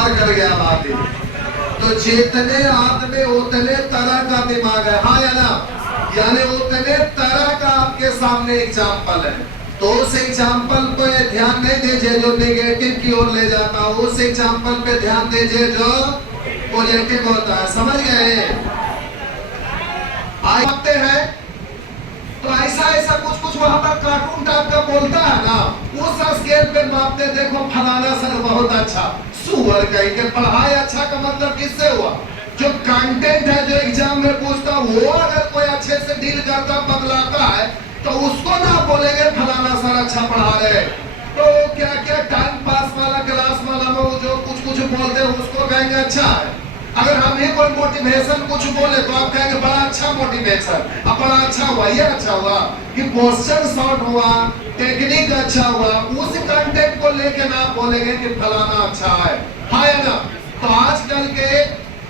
पार कर गया बात। तो जितने आदमी उतने तरह का दिमाग है, हाँ या ना, यानी उतने तरह का आपके सामने एग्जाम्पल है। तो उस एग्जाम्पल पे ध्यान नहीं दीजिए जो नेगेटिव की ओर ले जाता है, उस एग्जाम्पल पे ध्यान दीजिए जो पॉजिटिव होता है। समझ गए? आते हैं तो ऐसा ऐसा कुछ कुछ वहां पर कार्टून टाइप का बोलता है ना, उस स्केल पे मापते, देखो फलाना सर बहुत अच्छा, सुअर कहीं के पढ़ाई अच्छा का मतलब किससे हुआ? जो कंटेंट है जो एग्जाम में पूछता, वो अगर कोई अच्छे से डील करता, बदलाता है, तो उसको ना बोलेंगे फलाना सर अच्छा पढ़ा रहे। तो क्या क्या टाइम पास वाला क्लास वाला में जो कुछ कुछ बोलते हैं उसको कहेंगे अच्छा है। अगर हम ही कोई मोटिवेशन कुछ बोले तो आप कहेंगे बड़ा अच्छा मोटिवेशन, अब बड़ा अच्छा हुआ, ये अच्छा हुआ कि क्वेश्चन शॉर्ट हुआ, टेक्निक अच्छा हुआ, उस कंटेंट को लेके ना बोलेंगे कि फलाना अच्छा है, हाँ या ना। तो आजकल के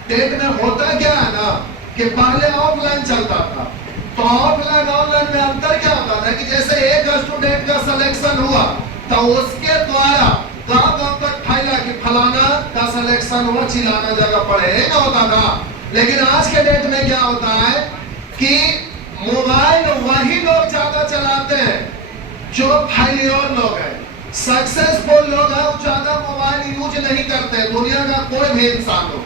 डेट में होता क्या है ना कि पहले ऑफलाइन चलता था, तो ऑफलाइन ऑनलाइन में अंतर क्या होता था कि जैसे एक स्टूडेंट का सिलेक्शन हुआ तो उसके द्वारा गांव तक फैला कि फलाना का सिलेक्शन हुआ, चिल्लाना जगह पड़े ना होता था। लेकिन आज के डेट में क्या होता है कि मोबाइल वही लोग ज्यादा चलाते हैं जो फेलियर लोग हैं। सक्सेसफुल लोग हैं ज्यादा मोबाइल यूज नहीं करते, दुनिया का कोई भी इंसान हो।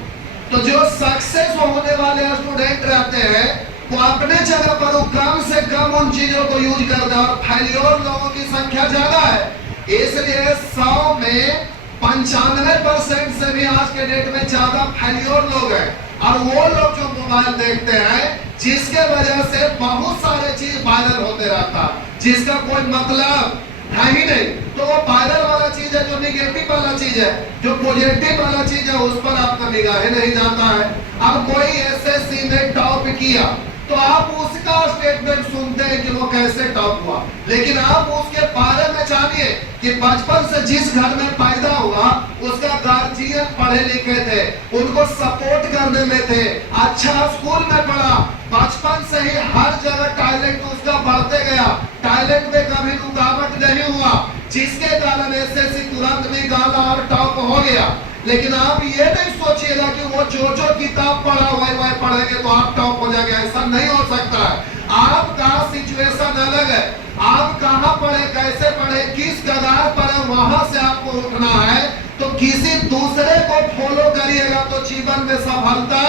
तो जो सक्सेस होने वाले स्टूडेंट रहते हैं वो अपने जगह पर कम से कम उन चीजों को यूज करते हैं, और फेलियर लोगों की संख्या ज्यादा है। इसलिए 100 में 95% से भी आज के डेट में ज्यादा फेलियर लोग हैं। और वो लोग जो मोबाइल देखते हैं जिसके वजह से बहुत सारे चीज वायरल होते रहता, जिसका कोई मतलब है ही नहीं। तो वो वायरल वाला चीज है जो निगेटिव वाला चीज है, जो पॉजिटिव वाला चीज है उस पर आपका निगाह नहीं जाता है। अब कोई एसएससी में टॉप किया तो आप उसका स्टेटमेंट सुनते हैं कि वो कैसे टॉप हुआ, लेकिन आप उसके बारे में जानिए कि बचपन से जिस घर में पैदा हुआ उसका गार्जियन पढ़े लिखे थे, उनको सपोर्ट करने में थे, अच्छा स्कूल में पढ़ा, बचपन से ही हर जगह टैलेंट उसका बढ़ते गया, टैलेंट में कभी रुकावट नहीं हुआ, जिसके कारण एसएससी तुरंत में गाला और टॉप हो गया। लेकिन आप ये नहीं सोचिएगा कि वो जो किताब पढ़ा वही पढ़ेंगे तो आप टॉप हो जाएंगे, ऐसा नहीं हो सकता है। आपका सिचुएशन अलग है, आप कहाँ पढ़े, कैसे पढ़े, किस कगार पर है, वहां से आपको उठना है। तो किसी दूसरे को फॉलो करिएगा तो जीवन में सफलता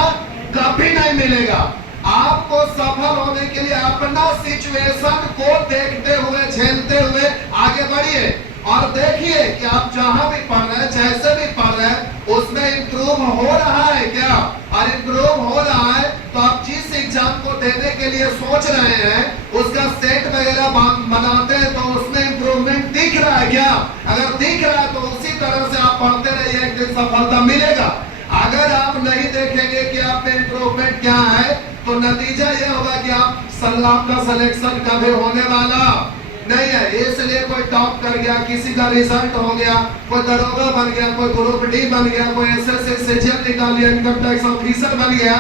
कभी नहीं मिलेगा। आपको सफल होने के लिए अपना सिचुएशन को देखते हुए, झेलते हुए आगे बढ़िए, और देखिए कि आप जहां भी पढ़ रहे हैं, जैसे भी पढ़ रहे हैं, उसमें इम्प्रूव हो रहा है क्या। और इम्प्रूव हो रहा है तो आप जिस एग्जाम को देने के लिए सोच रहे हैं उसका सेट वगैरह बनाते हैं तो उसमें इम्प्रूवमेंट दिख रहा है क्या। अगर दिख रहा है तो उसी तरह से आप पढ़ते रहिए, एक दिन सफलता मिलेगा। अगर आप नहीं देखेंगे कि आप में इम्प्रूवमेंट क्या है तो नतीजा यह होगा कि आपका सिलेक्शन कभी होने वाला नहीं है। इसलिए कोई टॉप कर गया, किसी का रिजल्ट हो गया, कोई दरोगा बन गया, कोई ग्रुप डी बन गया, कोई एसएससी निकाल लिया, इनकम टैक्स ऑफिसर बन गया,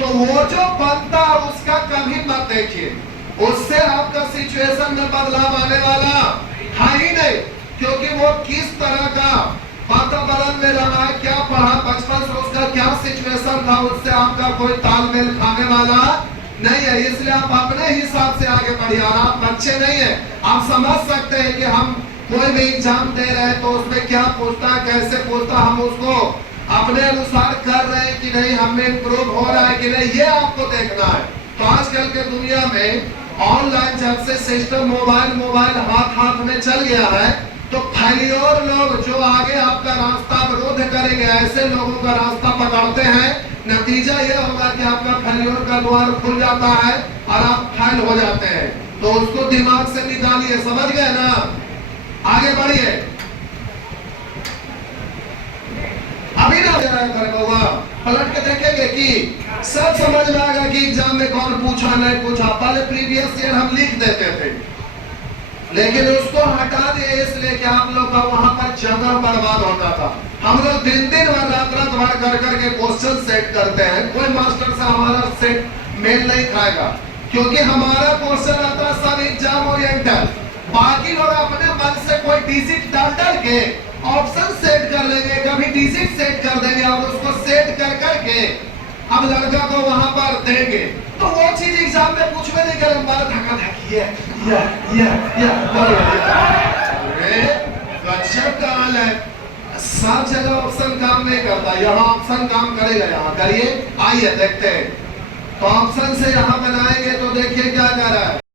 तो वो जो बनता है उसका कभी मत देखिए, उससे आपका सिचुएशन में बदलाव आने वाला है ही नहीं। क्योंकि वो किस तरह का वातावरण में रहा है, क्या पढ़ा बचपन से, उसका क्या सिचुएशन था, उससे आपका कोई तालमेल खाने वाला नहीं है। इसलिए आप अपने हिसाब से आगे बढ़िए। और आप बच्चे नहीं है, आप समझ सकते हैं कि हम कोई भी एग्जाम दे रहे हैं तो उसमें क्या पूछता है, कैसे पूछता, हम उसको अपने अनुसार कर रहे हैं कि नहीं, हमें इम्प्रूव हो रहा है कि नहीं, ये आपको देखना है। तो आजकल के दुनिया में ऑनलाइन जब से सिस्टम मोबाइल हाथ में चल गया है तो फेलियर लोग जो आगे आपका रास्ता अवरोध करेंगे, ऐसे लोगों का रास्ता पकड़ते हैं। नतीजा यह होगा कि आपका फेलियर का द्वार खुल जाता है और आप फेल हो जाते हैं। तो उसको दिमाग से निकालिए, समझ गए ना, आगे बढ़िए। अभी ना करेगा पलट के देखेंगे कि सब समझ में आएगा कि एग्जाम में कौन पूछा नहीं पूछा। पहले प्रीवियस ईयर हम लिख देते थे, लेकिन उसको हटा दिए इसलिए कि आप लोग का वहां पर जगह बर्बाद होता था। हम लोग दिन भर रात भर कर करके क्वेश्चन सेट करते हैं, कोई मास्टर से हमारा सेट मेल नहीं खाएगा, क्योंकि हमारा क्वेश्चन आता है सब एग्जाम ओरिएंटल। बाकी लोग अपने मन से कोई डिजिट डाल के ऑप्शन सेट कर लेंगे, कभी डिजिट सेट कर देंगे और उसको सेट कर करके अब लड़का को वहां पर देंगे, तो वो चीज एग्जाम में पूछ में नहीं करें, मारा धक्का धक्की है अरे गजब का हाल है। सब जगह ऑप्शन काम नहीं करता, यहाँ ऑप्शन काम करेगा। यहाँ करिए, आइए देखते हैं। तो ऑप्शन से यहाँ बनाएंगे तो देखिए क्या कर रहा है।